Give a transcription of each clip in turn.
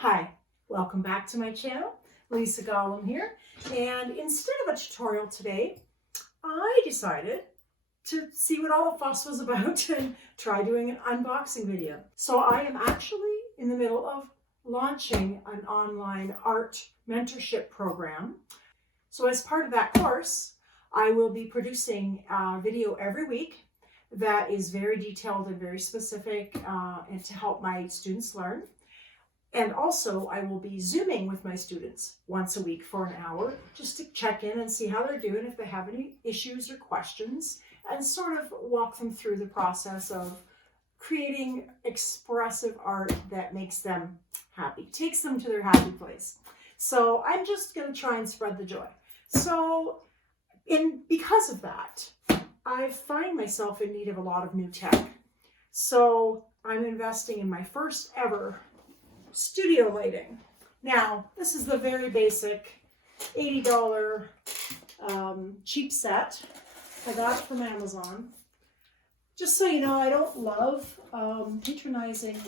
Hi, welcome back to my channel. Lisa Golem here. And instead of a tutorial today, I decided to see what all the fuss was about and try doing an unboxing video. So I am actually in the middle of launching an online art mentorship program. So as part of that course, I will be producing a video every week that is very detailed and very specific and to help my students learn. And also, I will be Zooming with my students once a week for an hour just to check in and see how they're doing, if they have any issues or questions, and sort of walk them through the process of creating expressive art that makes them happy, takes them to their happy place. So I'm just going to try and spread the joy. So because of that, I find myself in need of a lot of new tech. So I'm investing in my first ever studio lighting. Now, this is the very basic $80 cheap set. I got it from Amazon. Just so you know, I don't love patronizing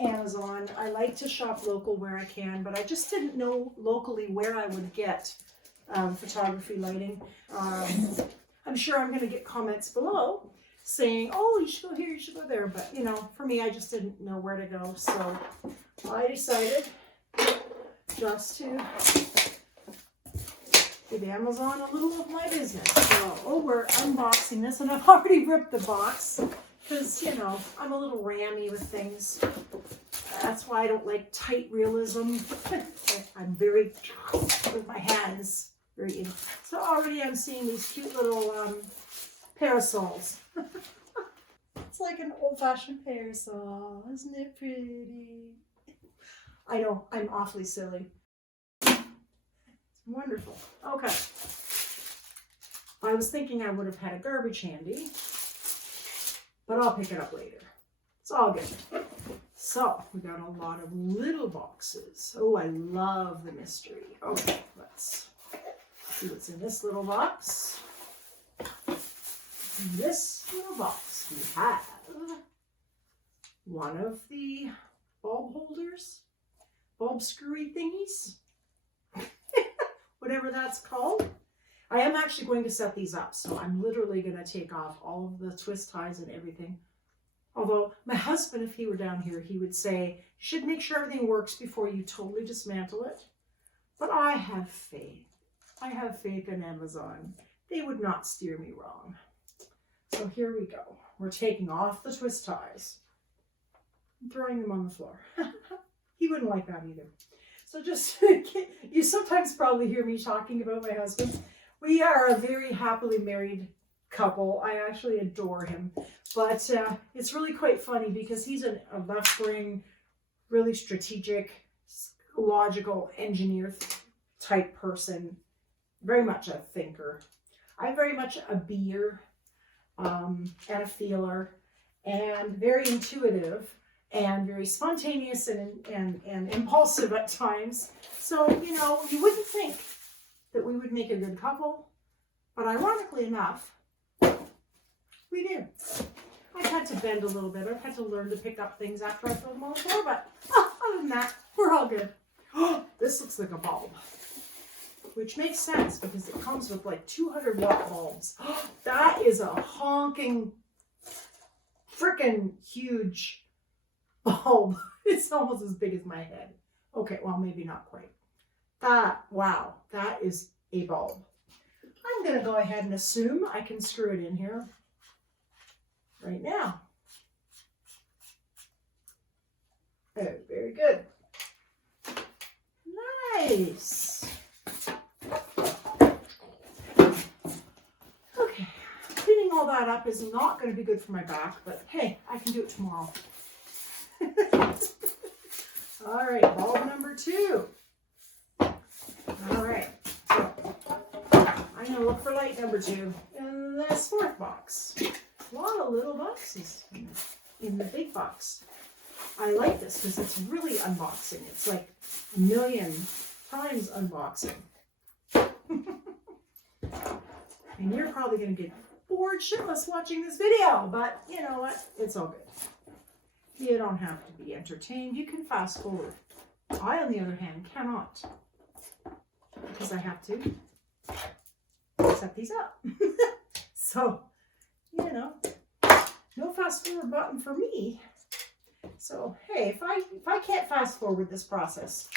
Amazon. I like to shop local where I can, but I just didn't know locally where I would get photography lighting. I'm sure I'm going to get comments below saying, oh, you should go here, you should go there. But, you know, for me, I just didn't know where to go. So I decided just to give Amazon a little of my business. So, we're unboxing this, and I've already ripped the box because, you know, I'm a little rammy with things. That's why I don't like tight realism. I'm very, with my hands, very, so already I'm seeing these cute little parasols. It's like an old-fashioned parasol. Isn't it pretty? I know, I'm awfully silly. It's wonderful. Okay. I was thinking I would have had a garbage handy, but I'll pick it up later. It's all good. So, we got a lot of little boxes. Oh, I love the mystery. Okay, let's see what's in this little box. In this little box, we have one of the bulb holders, bulb screwy thingies, whatever that's called. I am actually going to set these up, so I'm literally going to take off all of the twist ties and everything. Although my husband, if he were down here, he would say, you should make sure everything works before you totally dismantle it. But I have faith. I have faith in Amazon. They would not steer me wrong. So here we go. We're taking off the twist ties and throwing them on the floor. He wouldn't like that either. So just, you sometimes probably hear me talking about my husband. We are a very happily married couple. I actually adore him. But it's really quite funny because he's a left-wing, really strategic, logical engineer type person. Very much a thinker. I'm very much a beer. And a feeler, and very intuitive, and very spontaneous and impulsive at times. So, you know, you wouldn't think that we would make a good couple, but ironically enough, we do. I've had to bend a little bit. I've had to learn to pick up things after I throw them on the floor, but other than that, we're all good. This looks like a bulb. Which makes sense because it comes with like 200-watt bulbs. That is a honking, freaking huge bulb. It's almost as big as my head. Okay, well, maybe not quite. Wow, that is a bulb. I'm going to go ahead and assume I can screw it in here right now. Oh, very good. Nice. All that up is not going to be good for my back, but hey, I can do it tomorrow. All right, bulb number 2. All right, so I'm going to look for light number 2 in this 4th box. A lot of little boxes in the big box. I like this because it's really unboxing. It's like a million times unboxing. And you're probably going to get bored shitless watching this video, but you know what? It's all good. You don't have to be entertained. You can fast forward. I, on the other hand, cannot, because I have to set these up. So, you know, no fast forward button for me. So, hey, if I can't fast forward this process,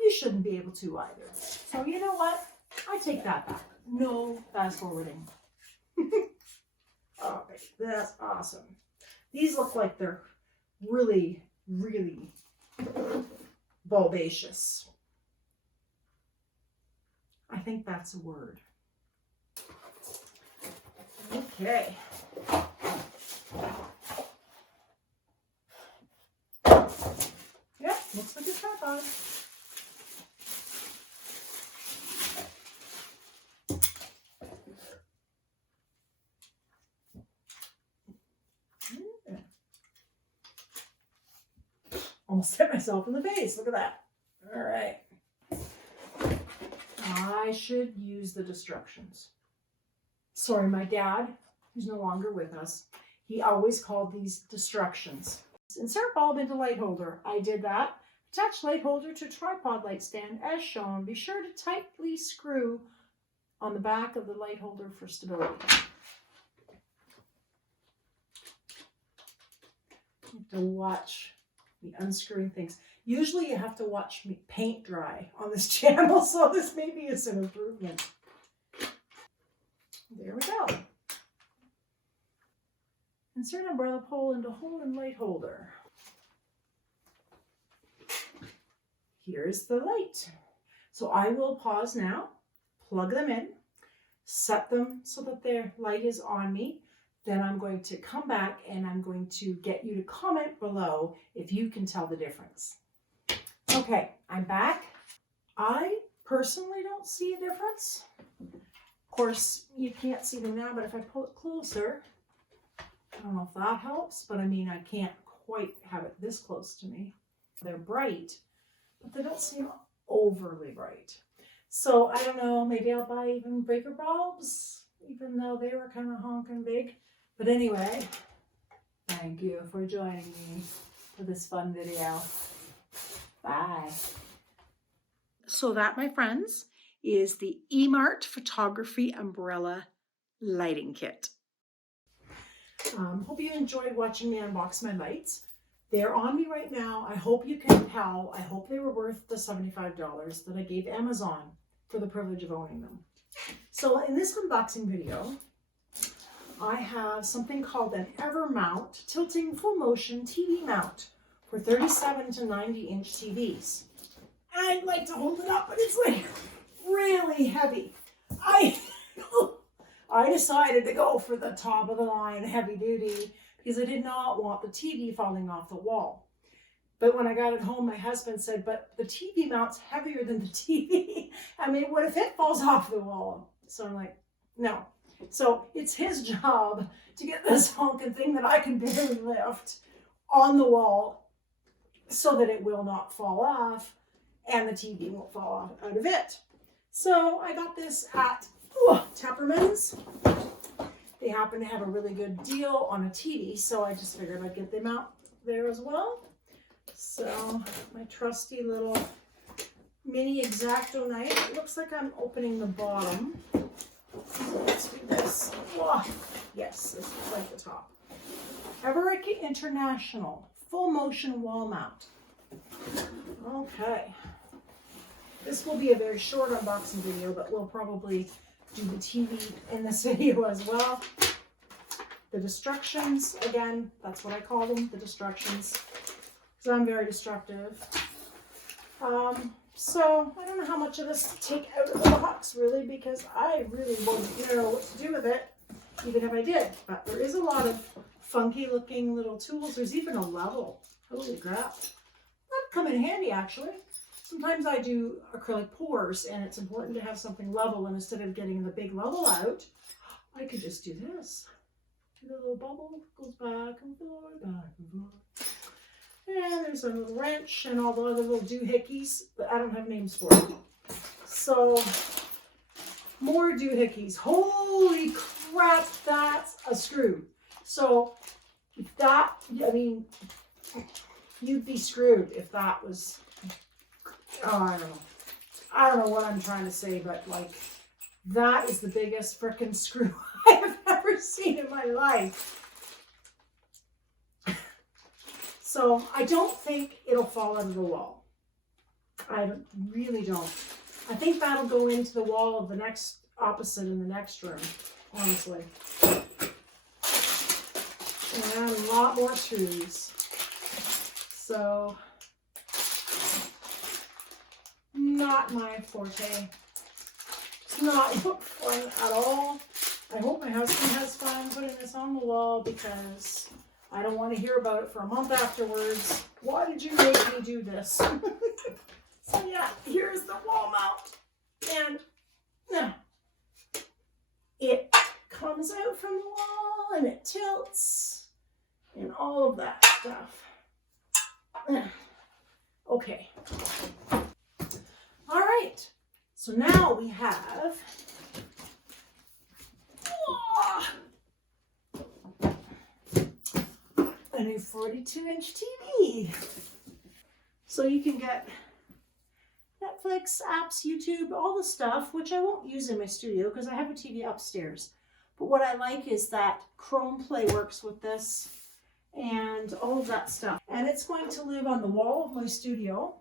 you shouldn't be able to either. So, you know what? I take that back. No fast forwarding. Oh, that's awesome. These look like they're really, really bulbaceous. I think that's a word. Okay. Yeah, looks like a tripod. Yeah. Almost hit myself in the face. Look at that. All right. I should use the destructions. Sorry, my dad, who's no longer with us, he always called these destructions. Insert bulb into light holder. I did that. Attach light holder to tripod light stand as shown. Be sure to tightly screw on the back of the light holder for stability. You have to watch me unscrewing things. Usually you have to watch me paint dry on this channel, so this maybe is an improvement. There we go. Insert umbrella pole into hole in light holder. Here's the light. So I will pause now, plug them in, set them so that their light is on me. Then I'm going to come back and I'm going to get you to comment below if you can tell the difference. Okay, I'm back. I personally don't see a difference. Of course, you can't see them now, but if I pull it closer, I don't know if that helps, but I mean, I can't quite have it this close to me. They're bright, but they don't seem overly bright. So I don't know, maybe I'll buy even bigger bulbs, even though they were kind of honking big. But anyway, thank you for joining me for this fun video. Bye. So that, my friends, is the eMart Photography Umbrella Lighting Kit. Hope you enjoyed watching me unbox my lights. They're on me right now. I hope you can tell. I hope they were worth the $75 that I gave Amazon for the privilege of owning them. So in this unboxing video, I have something called an Evermount tilting full motion TV mount for 37 to 90 inch TVs. I'd like to hold it up, but it's like really heavy. I decided to go for the top of the line heavy duty because I did not want the TV falling off the wall. But when I got it home, my husband said, but the TV mount's heavier than the TV. I mean, what if it falls off the wall? So I'm like, no. So it's his job to get this honking thing that I can barely lift on the wall so that it will not fall off and the TV won't fall off out of it. So I got this at Tepperman's. They happen to have a really good deal on a TV, so I just figured I'd get them out there as well. So my trusty little mini X-Acto knife. It looks like I'm opening the bottom. So let's do this. Whoa. Yes, this looks like the top. Evericke International full motion wall mount. Okay. This will be a very short unboxing video, but we'll probably do the TV in this video as well. The destructions, again, that's what I call them, the destructions, because I'm very destructive. So I don't know how much of this to take out of the box, really, because I really wouldn't know what to do with it, even if I did. But there is a lot of funky looking little tools. There's even a level. Holy crap. That'd come in handy, actually. Sometimes I do acrylic pours, and it's important to have something level, and instead of getting the big level out, I could just do this. The little bubble goes back and forth, back and forth. And there's a little wrench and all the other little doohickeys that I don't have names for. So, more doohickeys. Holy crap, that's a screw. So, if that, I mean, you'd be screwed if that was Oh, I don't know. I don't know what I'm trying to say, but like, that is the biggest frickin' screw I have ever seen in my life. So I don't think it'll fall out of the wall. I really don't. I think that'll go into the wall of the next opposite in the next room, honestly. And a lot more screws. So, not my forte. It's not fun at all. I hope my husband has fun putting this on the wall because I don't want to hear about it for a month afterwards. Why did you make me do this? So yeah, here's the wall mount. And it comes out from the wall and it tilts and all of that stuff. Okay. All right. So now we have a new 42-inch TV. So you can get Netflix, apps, YouTube, all the stuff, which I won't use in my studio because I have a TV upstairs. But what I like is that Chrome Play works with this and all of that stuff. And it's going to live on the wall of my studio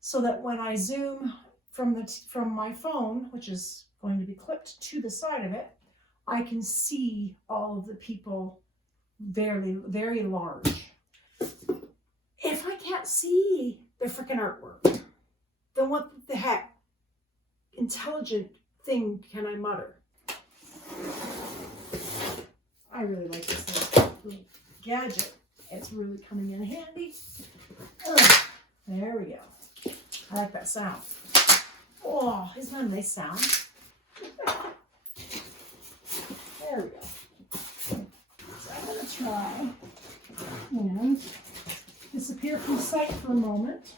so that when I zoom from my phone, which is going to be clipped to the side of it, I can see all of the people very, very large. If I can't see their freaking artwork, then what the heck intelligent thing can I mutter? I really like this little gadget. It's really coming in handy. There we go. I like that sound. Oh, isn't that a nice sound? There we go. So I'm going to try and disappear from sight for a moment.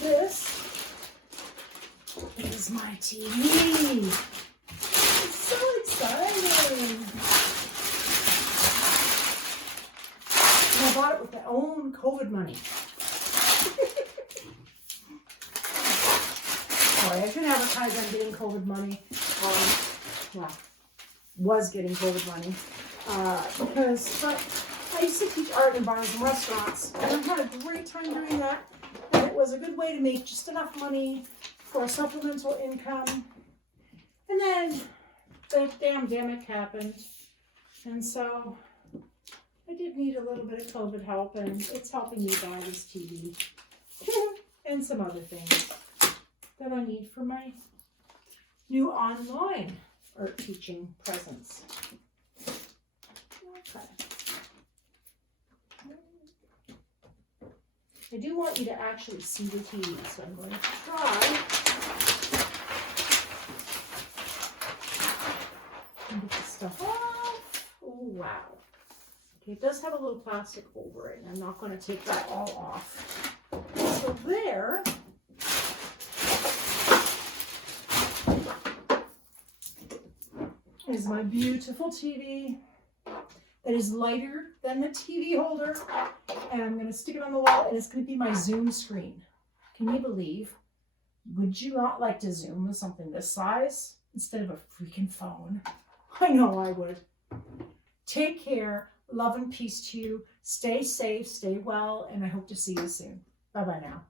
This is my TV. It's so exciting. And I bought it with my own COVID money. Sorry, I shouldn't advertise I'm getting COVID money. Well, was getting COVID money. But I used to teach art in bars and restaurants, and I've had a great time doing that. And it was a good way to make just enough money for a supplemental income. And then the pandemic happened. And so I did need a little bit of COVID help, and it's helping me buy this TV and some other things that I need for my new online art teaching presence. Okay. I do want you to actually see the TV, so I'm going to try and get this stuff off. Oh, wow. Okay, it does have a little plastic over it, and I'm not going to take that all off. So there is my beautiful TV that is lighter than the TV holder. And I'm going to stick it on the wall, and it's going to be my Zoom screen. Can you believe? Would you not like to Zoom with something this size instead of a freaking phone? I know I would. Take care. Love and peace to you. Stay safe, stay well, and I hope to see you soon. Bye-bye now.